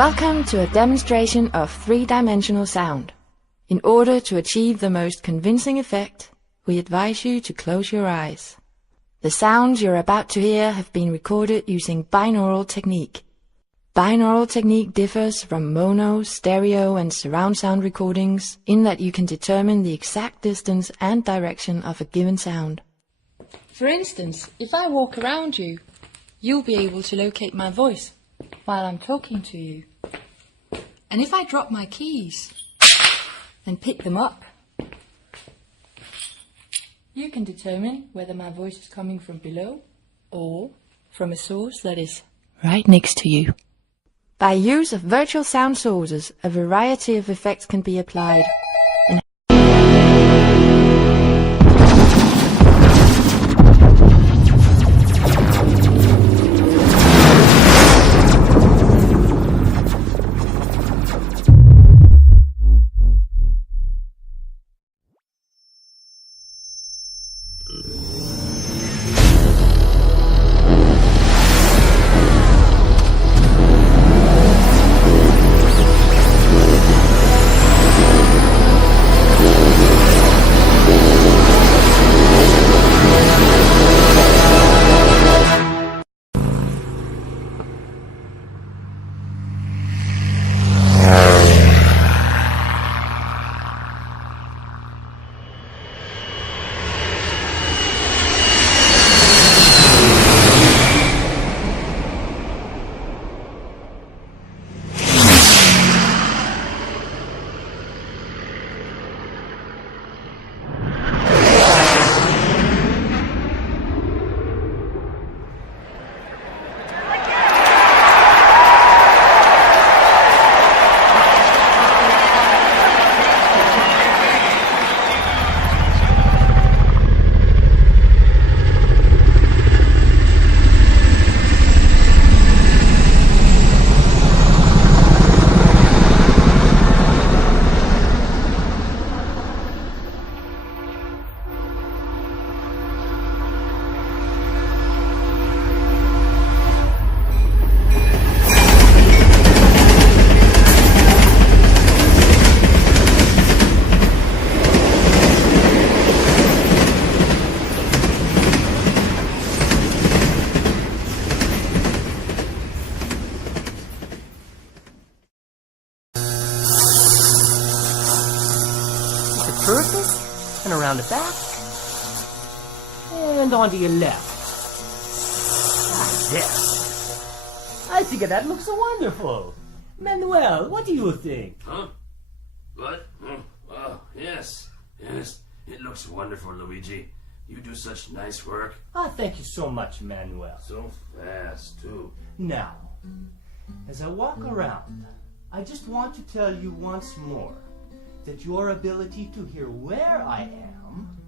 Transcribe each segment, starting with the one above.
Welcome to a demonstration of three-dimensional sound. In order to achieve the most convincing effect, we advise you to close your eyes. The sounds you're about to hear have been recorded using binaural technique. Binaural technique differs from mono, stereo and surround sound recordings in that you can determine the exact distance and direction of a given sound. For instance, if I walk around you, you'll be able to locate my voice while I'm talking to you. And if I drop my keys and pick them up, you can determine whether my voice is coming from below or from a source that is right next to you. By use of virtual sound sources, a variety of effects can be applied. Surface, and around the back, and onto your left. Like this. I think that looks so wonderful. Manuel, what do you think? Huh? What? Oh, yes. It looks wonderful, Luigi. You do such nice work. Thank you so much, Manuel. So fast, too. Now, as I walk around, I just want to tell you once more that your ability to hear where I am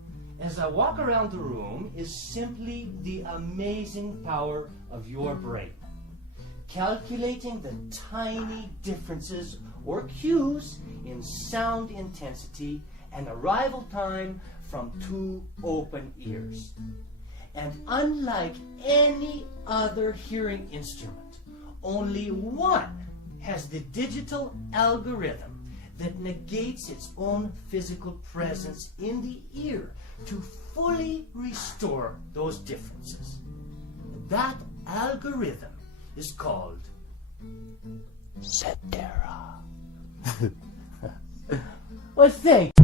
as I walk around the room is simply the amazing power of your brain. Calculating the tiny differences or cues in sound intensity and arrival time from two open ears. And unlike any other hearing instrument, only one has the digital algorithm that negates its own physical presence in the ear to fully restore those differences. That algorithm is called Cetera. Well, thank you.